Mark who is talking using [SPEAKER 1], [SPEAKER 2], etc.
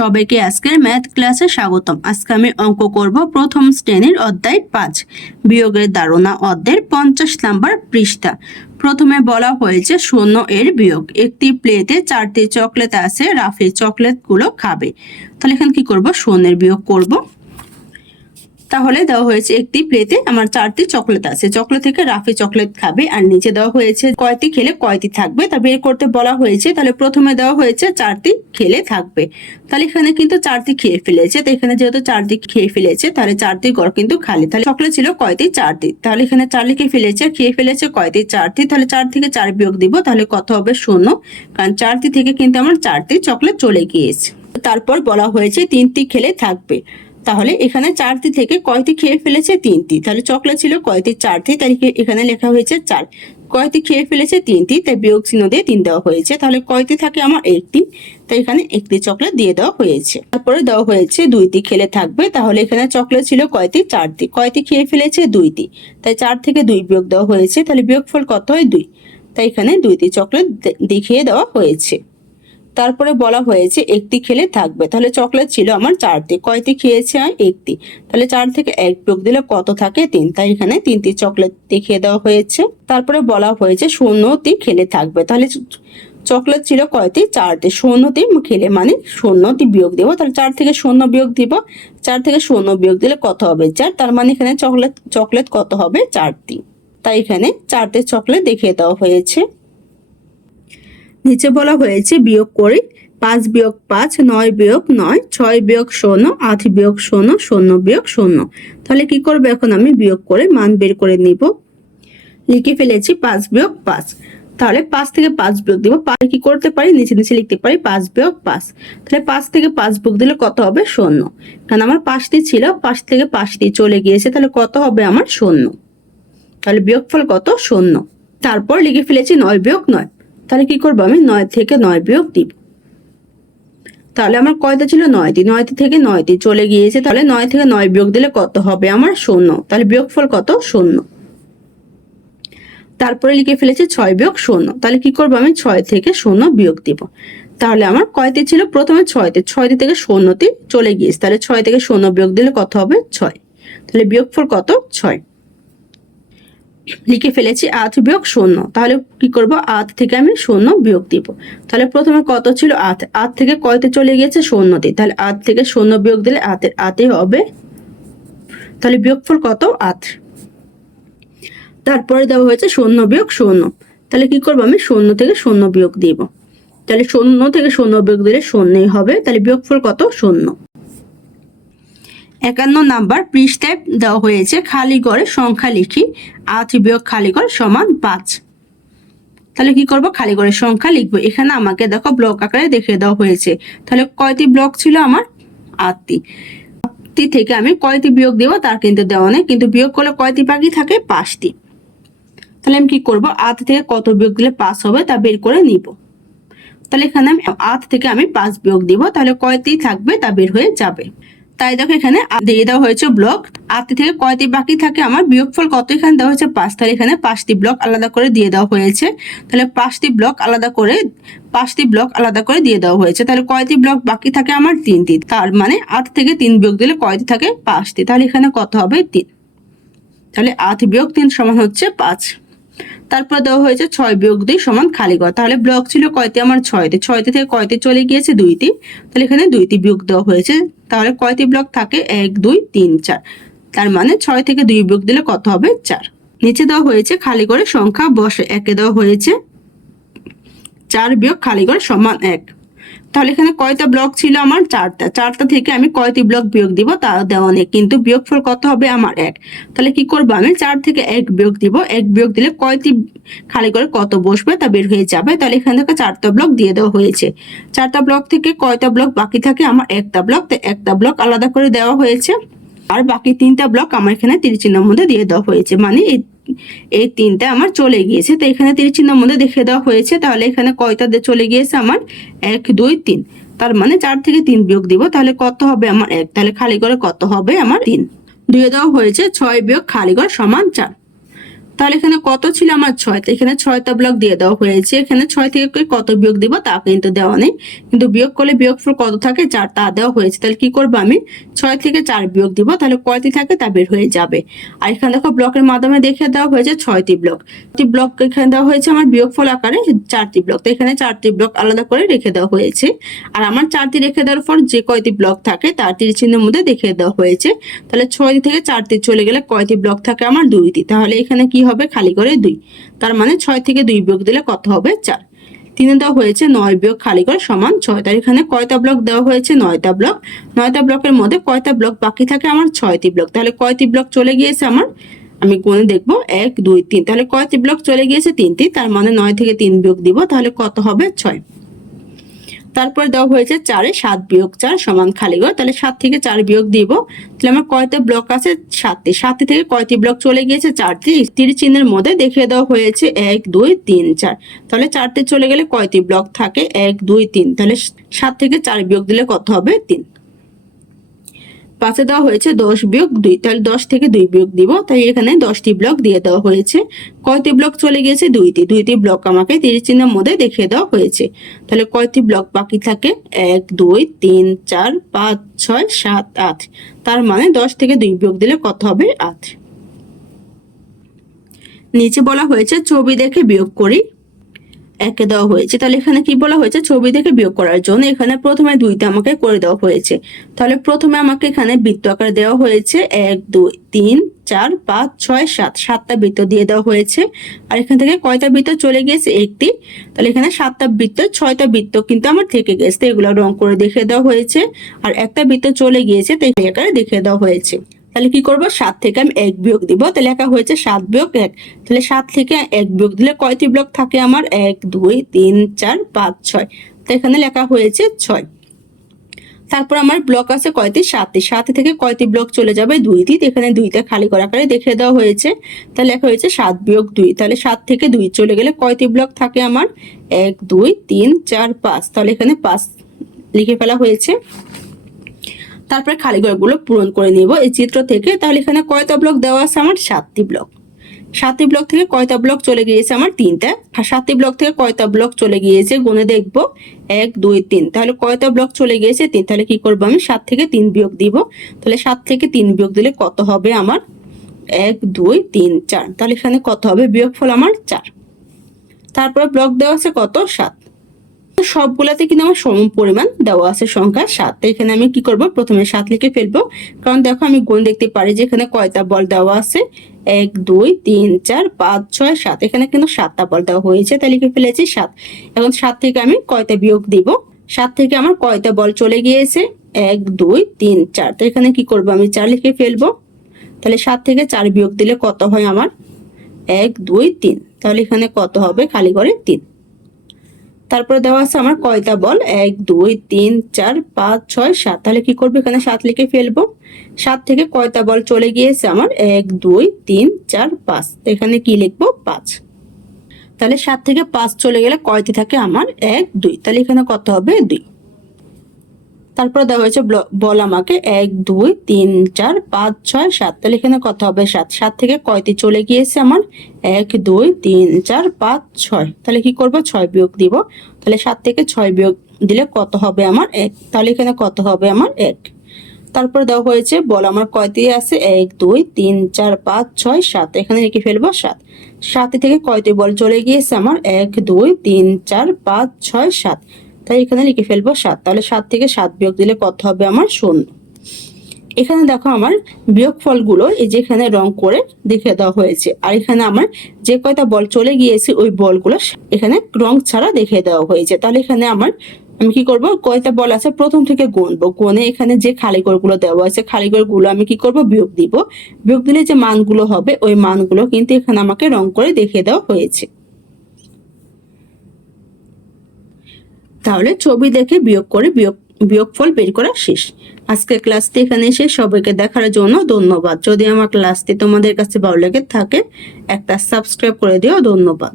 [SPEAKER 1] সবাইকে আজকের ম্যাথ ক্লাসে স্বাগতম। আজকে আমি অঙ্ক করব প্রথম শ্রেণির অধ্যায় পাঁচ। বিয়োগের ধারণা অধ্যায়ের পঞ্চাশ নাম্বার পৃষ্ঠা। প্রথমে বলা হয়েছে শূন্য এর বিয়োগ। একটি প্লেটে চারটি চকলেট আছে, রাফি চকলেটগুলো খাবে। তাহলে এখানে কি করব? শূন্যের বিয়োগ করব। তাহলে দেওয়া হয়েছে একটি প্লেটে আমার চারটি চকলেট আছে। চকলেট থেকে রাফি চকলেট খাবে আর নিচে দেওয়া হয়েছে কয়টি খেলে কয়টি থাকবে তা বের করতে বলা হয়েছে। তাহলে প্রথমে দেওয়া হয়েছে চারটি খেলে থাকবে। তাহলে এখানে কিন্তু চারটি খেয়ে ফেলেছে। তো এখানে যেহেতু চারটি খেয়ে ফেলেছে, তাহলে চারটি গড় কিন্তু খালি। তাহলে চকলেট ছিল কয়টি? চারটি। তাহলে এখানে চার লিখে ফেলেছে? খেয়ে ফেলেছে কয়টি? চারটি। তাহলে চার থেকে চার বিয়োগ দিব, তাহলে কত হবে? শূন্য। কারণ চারটি থেকে কিন্তু আমার চারটি চকলেট চলে গিয়েছে। তারপর বলা হয়েছে তিনটি খেলে থাকবে। তাহলে এখানে চারটি থেকে কয়টি খেয়ে ফেলেছে? তিনটি। তাহলে চকলা ছিল কয়টি? চারটি। তাই এখানে লেখা হয়েছে চার। কয়টি খেয়ে ফেলেছে? তিনটি। তাই বিয়োগ চিহ্ন দিয়ে তিন দেওয়া হয়েছে। তাহলে কয়টি থাকে আমার? একটি। তাই এখানে একটি চকলেট দিয়ে দেওয়া হয়েছে। তারপরে দেওয়া হয়েছে দুইটি খেলে থাকবে। তাহলে এখানে চকলেট ছিল কয়টি? চারটি। কয়টি খেয়ে ফেলেছে? দুইটি। তাই চার থেকে দুই বিয়োগ দেওয়া হয়েছে। তাহলে বিয়োগফল কত হয়? দুই। তাই এখানে দুইটি চকলেট দেখিয়ে দেওয়া হয়েছে। তারপরে বলা হয়েছে একটি খেলে থাকবে। তাহলে চকলেট ছিল আমার চারটি কয়টি খেয়েছে আমি একটি? তাহলে চার থেকে এক যোগ দিলে কত থাকে? তিন। তাই এখানে তিনটি চকলেট দেখিয়ে দেওয়া হয়েছে। তারপরে বলা হয়েছে শূন্যটি খেলে থাকবে। তাহলে চকলেট ছিল কয়টি? চারটি শূন্যটি খেলে মানে শূন্যটি বিয়োগ দিব। তাহলে চার থেকে শূন্য বিয়োগ দিব। চার থেকে শূন্য বিয়োগ দিলে কত হবে? চার। তার মানে এখানে চকলেট চকলেট কত হবে? চারটি। তাই এখানে চারটে চকলেট দেখিয়ে দেওয়া হয়েছে। নিচে বলা হয়েছে বিয়োগ করে পাঁচ বিয়োগ পাঁচ, নয় বিয়োগ নয়, ছয় বিয়োগ শূন্য, আট বিয়োগ শূন্য শূন্য বিয়োগ শূন্য। তাহলে কি করব এখন আমি? বিয়োগ করে মান বের করে নিব। লিখে ফেলেছি পাঁচ বিয়োগ পাঁচ। তাহলে পাঁচ থেকে পাঁচ বিয়োগ দিব। পাঁচ কি করতে পারি? নিচে নিচে লিখতে পারি পাঁচ বিয়োগ পাঁচ। তাহলে পাঁচ থেকে পাঁচ বিয়োগ দিলে কত হবে? শূন্য। কারণ আমার পাঁচটি ছিল, পাঁচ থেকে পাঁচটি চলে গিয়েছে, তাহলে কত হবে আমার শূন্য? তাহলে বিয়োগফল কত? শূন্য। তারপর লিখে ফেলেছি নয় বিয়োগ নয়। তাহলে কি করব আমি? নয় থেকে নয় বিয়োগ দিব তাহলে আমার কয়টা ছিল? নয়টি। নয়টি থেকে নয়টি চলে গিয়েছে। তাহলে নয় থেকে নয় বিয়োগ দিলে কত হবে? আমার শূন্য। তাহলে বিয়োগফল কত? শূন্য। তারপরে লিখে ফেলেছি ছয় বিয়োগ শূন্য। তাহলে কি করব আমি? ছয় থেকে শূন্য বিয়োগ দিব। তাহলে আমার কয়টি ছিল? প্রথমে ছয়টি। ছয়টি থেকে শূন্যটি চলে গিয়েছে। তাহলে ছয় থেকে শূন্য বিয়োগ দিলে কত হবে? ছয়। তাহলে বিয়োগফল কত? ছয়। লিখে ফেলেছি আধ বিয়োগ শূন্য। তাহলে কি করব? আধ থেকে আমি শূন্য বিয়োগ দিব। তাহলে প্রথমে কত ছিল আট আধ থেকে কয়তে চলে গিয়েছে? শূন্যতে। তাহলে আধ থেকে শূন্য বিয়োগ দিলে আটের আতে হবে। তাহলে বিয়োগফল কত? আট তারপরে দেওয়া হয়েছে শূন্য বিয়োগ শূন্য। তাহলে কি করব আমি? শূন্য থেকে শূন্য বিয়োগ দিব। তাহলে শূন্য থেকে শূন্য বিয়োগ দিলে শূন্যই হবে। তাহলে বিয়োগফল কত? শূন্য। একান্ন নাম্বার পৃষ্ঠায় দেওয়া হয়েছে খালি ঘরে সংখ্যা লিখি। আট বিয়োগ খালি ঘর সমান পাঁচ। তাহলে কি করব? খালি ঘরের সংখ্যা লিখব। এখানে আমাকে দেখো ব্লক আকারে দেখিয়ে দেওয়া হয়েছে। তাহলে কয়টি ব্লক ছিল আমার? আটটি। আটটি থেকে আমি কয়টি বিয়োগ দেবো তার কিন্তু দেওয়া নেই। কিন্তু বিয়োগ করলে কয়টি বাকি থাকে? পাঁচটি। তাহলে আমি কি করব? আট থেকে কত বিয়োগ দিলে পাঁচ হবে তা বের করে নিব। তাহলে এখানে আমি আট থেকে আমি পাঁচ বিয়োগ দিব। তাহলে কয়টি থাকবে তা বের হয়ে যাবে। তাই দেখো এখানে দিয়ে দেওয়া হয়েছে ব্লক আটটি থেকে কয়টি বাকি থাকে? আমার বিয়োগফল কত এখানে দেওয়া হয়েছে? পাঁচ। তাহলে এখানে পাঁচটি ব্লক আলাদা করে দিয়ে দেওয়া হয়েছে। তাহলে পাঁচটি ব্লক আলাদা করে, পাঁচটি ব্লক আলাদা করে দিয়ে দেওয়া হয়েছে। তাহলে কয়টি ব্লক বাকি থাকে? আমার তিনটি। তার মানে আট থেকে তিন বিয়োগ দিলে কয়টি থাকে? পাঁচটি। তাহলে এখানে কত হবে? তিন। তাহলে আট বিয়োগ তিন সমান হচ্ছে পাঁচ। তারপর দেওয়া হয়েছে ছয় বিয়োগ দুই সমান খালি ঘর। তাহলে ব্লক ছিল কয়তে আমার ছয়তে ছয়তে থেকে কয়তে চলে গিয়েছে? দুইটি। তাহলে এখানে দুইটি বিয়োগ দেওয়া হয়েছে। তাহলে কয়টি ব্লক থাকে? এক, দুই, তিন, চার। তার মানে ছয় থেকে দুই বিয়োগ দিলে কত হবে? চার। নিচে দেওয়া হয়েছে খালি করে সংখ্যা বসে। একে দেওয়া হয়েছে চার বিয়োগ খালি করে সমান এক। তাহলে এখানে কয়টা ব্লক ছিল আমার? চারটা। চারটা থেকে আমি কয়টি ব্লক বিয়োগ দিব তা দেওয়া নেই, কিন্তু বিয়োগফল কত হবে আমার এক। তাহলে কি করব আমি? চার থেকে এক বিয়োগ দিব। এক বিয়োগ দিলে কয়টি খালি করে কত বসবে তা বের হয়ে যাবে। তাহলে এখান থেকে চারটা ব্লক দিয়ে দেওয়া হয়েছে। চারটা ব্লক থেকে কয়টা ব্লক বাকি থাকে? আমার একটা ব্লক তো একটা ব্লক আলাদা করে দেওয়া হয়েছে। আর বাকি তিনটা ব্লক আমার এখানে তিরিশ চিহ্নের মধ্যে দিয়ে দেওয়া হয়েছে। মানে এই তিনটা আমার চলে গিয়েছে। তো এখানে তীর চিহ্নের মধ্যে দেখে দেওয়া হয়েছে। তাহলে এখানে কয়টা চলে গিয়েছে আমার? এক, দুই, তিন। তার মানে চার থেকে তিন বিয়োগ দিব। তাহলে কত হবে আমার এক? তাহলে খালি করে কত হবে আমার তিন? দুয়ে দেওয়া হয়েছে ছয় বিয়োগ খালি ঘর সমান চার। তাহলে এখানে কত ছিল আমার ছয়? এখানে ছয়টা ব্লক দিয়ে দেওয়া হয়েছে। এখানে ছয় থেকে কত বিয়োগ দিব তা কিন্তু দেওয়া নেই। কিন্তু বিয়োগ করলে বিয়োগফল কত থাকে? চার তা দেওয়া হয়েছে। তাহলে কি করব আমি? ছয় থেকে চার বিয়োগ দিব। তাহলে কয়টি থাকে? তা বের হয়ে যাবে। আর এখানে দেখো ব্লকের মাধ্যমে দেখে দেওয়া হয়েছে ছয়টি ব্লক ব্লক এখানে দেওয়া হয়েছে আমার বিয়োগ বিয়োগফল আকারে চারটি ব্লক তো এখানে চারটি ব্লক আলাদা করে রেখে দেওয়া হয়েছে। আর আমার চারটি রেখে দেওয়ার পর যে কয়টি ব্লক থাকে, তার তীর চিহ্নের মধ্যে দেখে দেওয়া হয়েছে। তাহলে ছয়টি থেকে চারটি চলে গেলে কয়টি ব্লক থাকে? আমার দুইটি। তাহলে এখানে কি হবে খালি করে দুই। তার মানে ছয় থেকে দুই বিয়োগ দিলে কত হবে চার? তিনে দেওয়া হয়েছে নয় বিয়োগ খালি করে সমান ছয়। তার এখানে কয়টা ব্লক দেওয়া হয়েছে? নয়টা ব্লক। নয়টা ব্লকের মধ্যে কয়টা ব্লক বাকি থাকে? আমার ছয়টি ব্লক। তাহলে কয়টি ব্লক চলে গিয়েছে আমার? আমি গুণে দেখব এক, দুই, তিন। তাহলে কয়টি ব্লক চলে গিয়েছে? তিনটি। তার মানে নয় থেকে তিন বিয়োগ দিব। তাহলে কত হবে? ছয়। তারপর দেওয়া হয়েছে চারে সাত বিয়োগ চার সমান খালি ঘর। তাহলে সাত থেকে চার বিয়োগ দিব। তাহলে আমার কয়টা ব্লক আছে? সাতটি সাতটি থেকে কয়টি ব্লক চলে গিয়েছে? চারটি। তীর চিহ্নের মধ্যে দেখিয়ে দেওয়া হয়েছে এক, দুই, তিন, চার। তাহলে চারটি চলে গেলে কয়টি ব্লক থাকে? এক, দুই, তিন। তাহলে সাত থেকে চার বিয়োগ দিলে কত হবে? তিন। পাঁচে দেওয়া হয়েছে দশ বিয়োগ দুই, তাহলে দশ থেকে দুই বিয়োগ দিব, তাই এখানে দশটি ব্লক দিয়ে দেওয়া হয়েছে। কয়টি ব্লক চলে গিয়েছে? দুইটি। দুইটি ব্লক আমাকে তিরিশ চিহ্নের মধ্যে দেখিয়ে দেওয়া হয়েছে। তাহলে কয়টি ব্লক বাকি থাকে? এক, দুই, তিন, চার, পাঁচ, ছয়, সাত, আট। তার মানে দশ থেকে দুই বিয়োগ দিলে কত হবে? আট। নিচে বলা হয়েছে ছবি দেখে বিয়োগ করি। একে দেওয়া হয়েছে। তাহলে এখানে কি বলা হয়েছে? ছবি থেকে বিয়োগ করার জন্য এখানে প্রথমে দুইটা আমাকে করে দেওয়া হয়েছে। তাহলে প্রথমে আমাকে এখানে বৃত্ত আকার দেওয়া হয়েছে। এক, দুই, তিন, চার, পাঁচ, ছয়, সাত। সাতটা বৃত্ত দিয়ে দেওয়া হয়েছে। আর এখান থেকে কয়টা বৃত্ত চলে গিয়েছে? একটি। তাহলে এখানে সাতটা বৃত্ত, ছয়টা বৃত্ত কিন্তু আমার থেকে গেছে। এগুলো রং করে দেখে দেওয়া হয়েছে। আর একটা বৃত্ত চলে গিয়েছে তাই আকারে দেখে দেওয়া হয়েছে। তাহলে কি করব? সাত থেকে আমি এক বিয়োগ দিব। তাহলে লেখা হয়েছে সাত বিয়োগ এক। তাহলে সাত থেকে এক বিয়োগ দিলে কয়টি ব্লক থাকে আমার? এক, দুই, তিন, চার, পাঁচ, ছয়। তো এখানে লেখা হয়েছে ছয়। তারপর আমার ব্লক আছে কয়টি? সাতটি। সাতটি থেকে কয়টি ব্লক চলে যাবে? দুইটি। এখানে দুইটা খালি করা আকারে দেখে দেওয়া হয়েছে। তাহলে লেখা হয়েছে সাত বিয়োগ দুই। তাহলে সাত থেকে দুই চলে গেলে কয়টি ব্লক থাকে আমার? এক, দুই, তিন, চার, পাঁচ। তাহলে এখানে পাঁচ লিখে ফেলা হয়েছে। তারপরে খালি ঘরগুলো পূরণ করে নিব। এই চিত্র থেকে তাহলে এখানে কয়টা ব্লক দেওয়া আছে? আমার সাতটি ব্লক। সাতটি ব্লক থেকে কয়টা ব্লক চলে গিয়েছে? আমার তিনটা। আর সাতটি ব্লক থেকে কয়টা ব্লক চলে গিয়েছে? গুনে দেখব। এক, দুই, তিন। তাহলে কয়টা ব্লক চলে গিয়েছে? তিন। তাহলে কি করব আমি? সাত থেকে তিন বিয়োগ দিব। তাহলে সাত থেকে তিন বিয়োগ দিলে কত হবে আমার? এক, দুই, তিন, চার। তাহলে এখানে কত হবে? বিয়োগ ফল আমার চার। তারপরে ব্লক দেওয়া আছে কত? সাত। সবগুলাতে কিন্তু আমার সম পরিমাণ দেওয়া আছে সংখ্যা সাত। এখানে আমি কি করব? প্রথমে সাত লিখে ফেলব। কারণ দেখো, আমি গুণ দেখতে পারি যে এখানে কয়টা বল দেওয়া আছে? এক, দুই, তিন, চার, পাঁচ, ছয়, সাত। এখানে কিন্তু সাতটা বল দেওয়া হয়েছে, তাই লিখে ফেলেছি সাত। এখন সাত থেকে আমি কয়টা বিয়োগ দিব? সাত থেকে আমার কয়টা বল চলে গিয়েছে? এক, দুই, তিন, চার। তো এখানে কি করব? আমি চার লিখে ফেলব। তাহলে সাত থেকে চার বিয়োগ দিলে কত হয় আমার? এক, দুই, তিন। তাহলে এখানে কত হবে? খালি করে তিন। তারপরে দেওয়া আছে আমার কয়টা বল? এক, দুই, তিন, চার, পাঁচ, ছয়, সাত। তাহলে কি করব এখানে? সাত লিখে ফেলব। সাত থেকে কয়টা বল চলে গিয়েছে আমার? এক, দুই, তিন, চার, পাঁচ। এখানে কি লিখব? পাঁচ। তাহলে সাত থেকে পাঁচ চলে গেলে কয়টি থাকে আমার? এক, দুই। তাহলে এখানে কত হবে? দুই। তারপরে দেওয়া হয়েছে বল আমাকে এক, দুই, তিন, চার, পাঁচ, ছয়, সাত। তাহলে এখানে কত হবে? সাত। সাত থেকে কয়টি চলে গিয়েছে আমার? এক, দুই, তিন, চার, পাঁচ, ছয়। তাহলে কি করব? ছয় বিয়োগ দিব। তাহলে সাত থেকে ছয় বিয়োগ দিলে কত হবে আমার? এক। তাহলে এখানে কত হবে আমার? এক। তারপর দেওয়া হয়েছে বল আমার কয়টি আছে? এক, দুই, তিন, চার, পাঁচ, ছয়, সাত। এখানে লিখে ফেলব সাত। সাত থেকে কয়টি বল চলে গিয়েছে আমার? এক, দুই, তিন, চার, পাঁচ, ছয়, সাত। তাই এখানে লিখে ফেলব সাত। তাহলে সাত থেকে সাত বিয়োগ দিলে কত হবে আমার শূন্য? এখানে দেখো আমার বিয়োগ ফলগুলো এই যে এখানে রং করে দেখে দেওয়া হয়েছে। আর এখানে আমার যে কয়টা বল চলে গিয়েছে, ওই বলগুলো এখানে রং ছাড়া দেখে দেওয়া হয়েছে। তাহলে এখানে আমার আমি কি করব? কয়টা বল আছে? প্রথম থেকে গুনবো। গুনে এখানে যে খালি গুলো দেওয়া আছে, খালি গুলো আমি কি করব? বিয়োগ দিব। বিয়োগ দিলে যে মানগুলো হবে, ওই মানগুলো কিন্তু এখানে আমাকে রং করে দেখে দেওয়া হয়েছে। তাহলে ছবি দেখে বিয়োগ করে বিয়োগ, বিয়োগফল বের করা শেষ। আজকে ক্লাসটি এখানে এসে সবাইকে দেখার জন্য ধন্যবাদ। যদি আমার ক্লাসটি তোমাদের কাছে ভালো লেগে থাকে, একটা সাবস্ক্রাইব করে দিও। ধন্যবাদ।